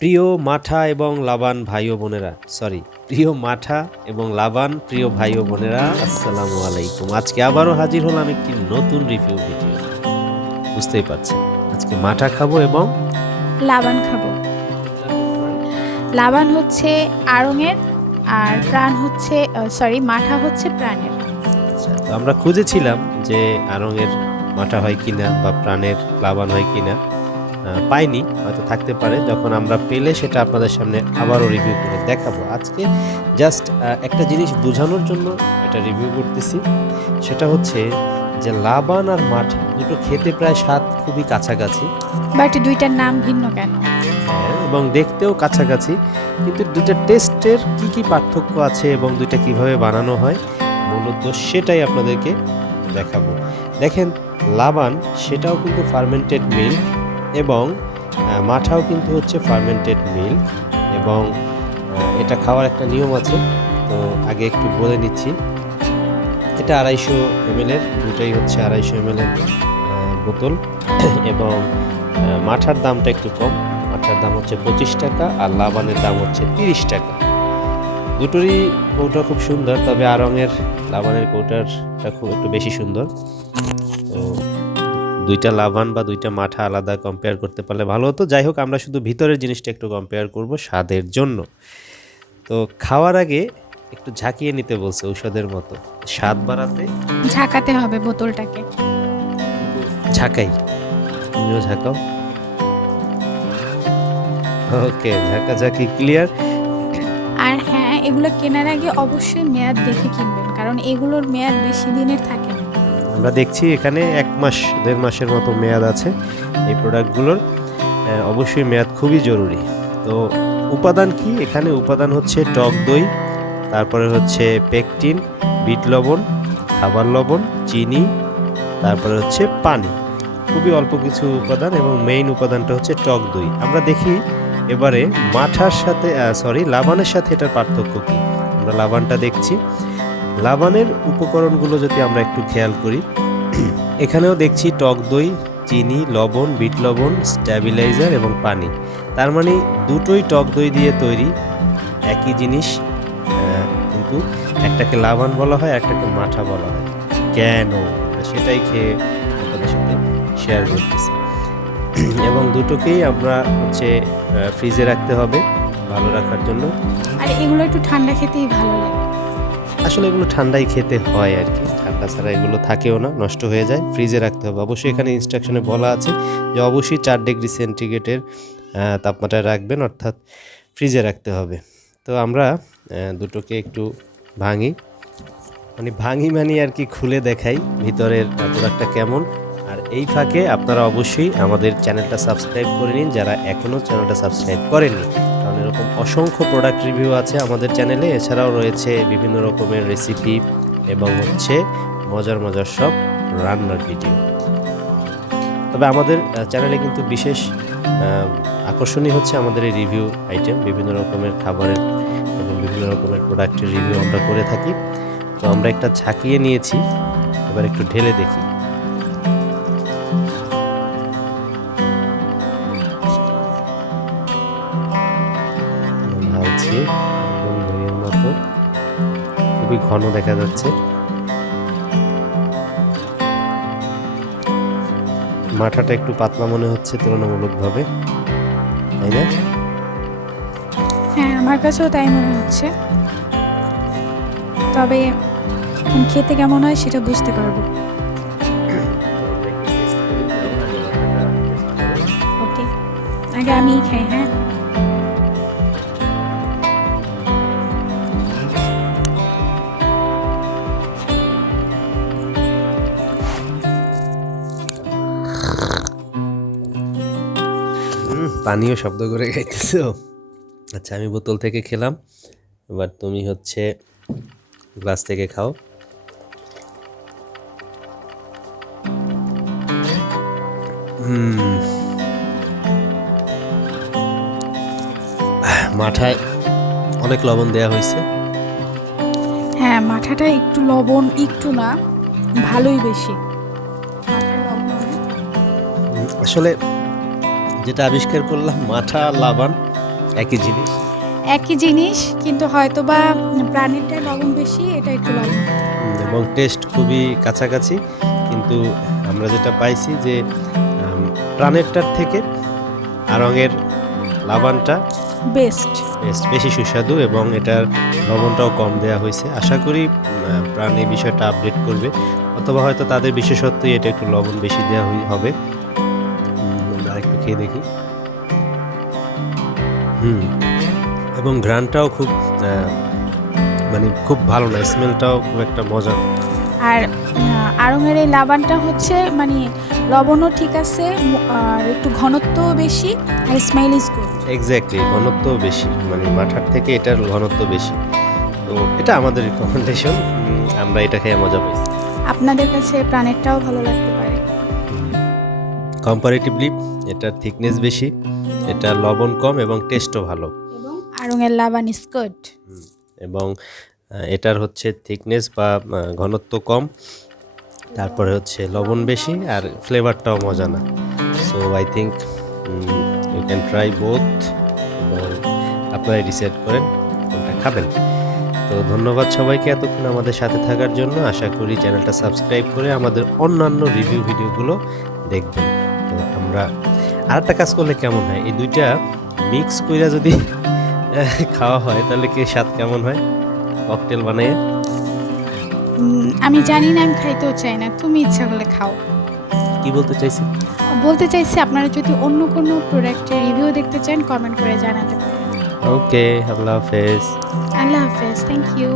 প্রিয় মাঠা এবং লাবান ভাই ও বোনেরা, প্রিয় মাঠা এবং লাবান প্রিয় ভাই ও বোনেরা, আসসালামু আলাইকুম। আজকে আবারও হাজির হলাম একটি নতুন রিভিউ ভিডিও। বুঝতেই পারছেন আজকে মাঠা খাবো এবং লাবান খাবো। লাবান হচ্ছে আড়ঙের আর প্রাণ হচ্ছে মাঠা হচ্ছে প্রাণের। আচ্ছা, তো আমরা খুঁজেছিলাম যে আড়ঙের মাঠা হয় কিনা বা প্রাণের লাবান হয় কিনা। পাইনি, হয়তো থাকতে পারে। যখন আমরা পেলে সেটা আপনাদের সামনে আবারও রিভিউ করে দেখাবো। আজকে জাস্ট একটা জিনিস বোঝানোর জন্য এটা রিভিউ করতেছি, সেটা হচ্ছে যে লাবান আর মাঠা দুটো খেতে প্রায় স্বাদ খুবই কাছাকাছি, বাট দুইটার নাম ভিন্ন কেন? হ্যাঁ, এবং দেখতেও কাছাকাছি, কিন্তু দুইটা টেস্টের কি কি পার্থক্য আছে এবং দুইটা কিভাবে বানানো হয় মূলত সেটাই আপনাদেরকে দেখাবো। দেখেন, লাবান সেটাও কিন্তু ফার্মেন্টেড মিল্ক এবং মাঠাও কিন্তু হচ্ছে ফার্মেন্টেড মিল্ক, এবং এটা খাওয়ার একটা নিয়ম আছে। তো আগে একটু বলে নিচ্ছি, এটা 250 ml এর, দুটাই হচ্ছে 250 ml এর বোতল এবং মাঠার দামটা একটু কম। মাঠার দাম হচ্ছে 25 টাকা আর লাবানের দাম হচ্ছে 30 টাকা। দুটোরই কৌটা খুব সুন্দর, তবে আড়ঙের লাবানের কৌটারটা খুব একটু বেশি সুন্দর। তো দুইটা লাবান বা দুইটা মাঠা আলাদা কম্পেয়ার করতে পারলে ভালো হতো। যাই হোক, আমরা শুধু ভিতরের জিনিসটা একটু কম্পেয়ার করব স্বাদের জন্য। তো খাওয়ার আগে একটু ঝাঁকিয়ে নিতে বলছে ঔষধের মতো, স্বাদ বাড়াতে ঝাঁকাতে হবে বোতলটাকে। ঝাঁকাই, তুমিও ঝাঁকাও। ওকে, ঝাঁকাঝাঁকি ক্লিয়ার। আর হ্যাঁ, এগুলো কেনার আগে অবশ্যই মেয়াদ দেখে কিনবেন, কারণ এগুলোর মেয়াদ বেশি দিনের থাকে না। আমরা দেখছি এখানে 1 মাস 1.5 মাসের মতো মেয়াদ আছে এই প্রোডাক্টগুলোর। অবশ্যই মেয়াদ খুবই জরুরি। তো উপাদান কি? এখানে উপাদান হচ্ছে টক দই, তারপরে হচ্ছে পেকটিন, বিট লবণ, খাবার লবণ, চিনি, তারপরে হচ্ছে পানি। খুবই অল্প কিছু উপাদান এবং মেইন উপাদানটা হচ্ছে টক দই। আমরা দেখি এবারে মাঠার সাথে লাবানের সাথে এটার পার্থক্য কি। আমরা লাবানটা দেখছি। লাবানের উপকরণগুলো যদি আমরা একটু খেয়াল করি, এখানেও দেখছি টক দই, চিনি, লবণ, বিট লবণ, স্ট্যাবিলাইজার এবং পানি। তার মানে দুটোই টক দই দিয়ে তৈরি, একই জিনিস, কিন্তু একটাকে লাবান বলা হয়, একটাকে মাঠা বলা হয়। কেন? সেটাই খেয়ে আপনাদের সাথে শেয়ার করতেছি। এবং দুটোকেই আমরা হচ্ছে ফ্রিজে রাখতে হবে ভালো রাখার জন্য। আর এগুলো একটু ঠান্ডা খেতেই ভালো লাগে। আসলে এগুলো ঠান্ডাই খেতে হয় আর কি, ঠান্ডা ছাড়া এগুলো থাকেও না, নষ্ট হয়ে যায়। ফ্রিজে রাখতে হবে অবশ্যই। এখানে ইনস্ট্রাকশনে বলা আছে যে অবশ্যই 4 ডিগ্রি সেন্টিগ্রেডের তাপমাত্রায় রাখবেন, অর্থাৎ ফ্রিজে রাখতে হবে। তো আমরা দুটোকে একটু ভাঙি, মানে আর কি খুলে দেখাই ভিতরের প্রোডাক্টটা কেমন। আর এই ফাঁকে আপনারা অবশ্যই আমাদের চ্যানেলটা সাবস্ক্রাইব করে নিন যারা এখনও চ্যানেলটা সাবস্ক্রাইব করেননি, কারণ এরকম অসংখ্য প্রোডাক্ট রিভিউ আছে আমাদের চ্যানেলে। এছাড়াও রয়েছে বিভিন্ন রকমের রেসিপি এবং হচ্ছে মজার মজার সব রান্নার ভিডিও। তবে আমাদের চ্যানেলে কিন্তু বিশেষ আকর্ষণীয় হচ্ছে আমাদের এই রিভিউ আইটেম, বিভিন্ন রকমের খাবারের এবং বিভিন্ন রকমের প্রোডাক্টের রিভিউ আমরা করে থাকি। তো আমরা একটা ঝাঁকিয়ে নিয়েছি, এবার একটু ঢেলে দেখি। ঢালছি একদম দইয়ের মতো, খুবই ঘন দেখা যাচ্ছে। মাঠাটা একটু পাতলা মনে হচ্ছে তুলনামূলকভাবে, তাই না? হ্যাঁ, আমার কাছেও তাই মনে হচ্ছে, তবে এখন খেতে কেমন হয় সেটা বুঝতে পারবো। ওকে, আগে আমিই খাই। হ্যাঁ, পানিও শব্দ করে খাইতেছো। আচ্ছা, আমি বোতল থেকে খেলাম, এবার তুমি হচ্ছে গ্লাস থেকে খাও। মাঠায় অনেক লবণ দেয়া হয়েছে। হ্যাঁ, মাঠাটা একটু লবণ, একটু না, ভালোই বেশি। মাঠার লবণ অনেক। আসলে যেটা আবিষ্কার করলাম, মাঠা লাবান একই জিনিস। একই জিনিস, কিন্তু হয়তো বা প্রাণীরটা লবণ বেশি, এটা একটু লবণ কম। এবং টেস্ট খুবই কাছাকাছি, কিন্তু আমরা যেটা পাইছি যে প্রাণেরটার থেকে আড়ং-এর লাবানটা বেস্ট। বেশি সুস্বাদু এবং এটার লবণটাও কম দেওয়া হয়েছে। আশা করি প্রাণ এই বিষয়টা আপডেট করবে, অথবা হয়তো তাদের বিশেষত্বই এটা একটু লবণ বেশি দেওয়া হবে। আমরা একটু খেয়ে দেখি। এবং ঘ্রাণটাও খুব মানে খুব ভালো না, স্মেলটাও খুব একটা মজা না। আর আড়ং-এর এই লাবানটা হচ্ছে মানে লবণও ঠিক আছে, আর একটু ঘনত্বও বেশি, আর স্মেল ইজ গুড। এক্স্যাক্টলি, ঘনত্বও বেশি, মানে মাঠার থেকে এটার ঘনত্ব বেশি। তো এটা আমাদের রিকমেন্ডেশন, আমরা এটা খেয়ে মজা পাইছি। আপনাদের কাছে প্রাণেরটাও ভালো লাগতে পারে। কম্পারেটিভলি এটার থিকনেস বেশি, এটার লবণ কম এবং টেস্টও ভালো। এবং আড়ং-এর লাবান ইজ গুড। এবং এটার হচ্ছে থিকনেস বা ঘনত্ব কম, তারপরে হচ্ছে লবণ বেশি, আর ফ্লেভারটাও মজা না। So I think you can try both, এবং আপনারাই ডিসাইড করেন কোনটা খাবেন। তো ধন্যবাদ সবাইকে এতক্ষণ আমাদের সাথে থাকার জন্য। আশা করি চ্যানেলটা সাবস্ক্রাইব করে আমাদের অন্যান্য রিভিউ ভিডিওগুলো দেখবেন। তো আমরা আরেকটা কাজ করলে কেমন হয়, এই দুইটা মিক্স কইরা যদি খাওয়া হয় তাহলে কি স্বাদ কেমন হয়, ককটেল বানিয়ে? আমি জানি না, আমি খাইতেও চাই না, তুমি ইচ্ছা করলে খাও। কি বলতে চাইছি? বলতে চাইছি আপনারা যদি অন্য কোনো প্রোডাক্টের রিভিউ দেখতে চান কমেন্ট করে জানাতে পারেন। ওকে, আল্লাহ হাফেজ। আল্লাহ হাফেজ, থ্যাংক ইউ।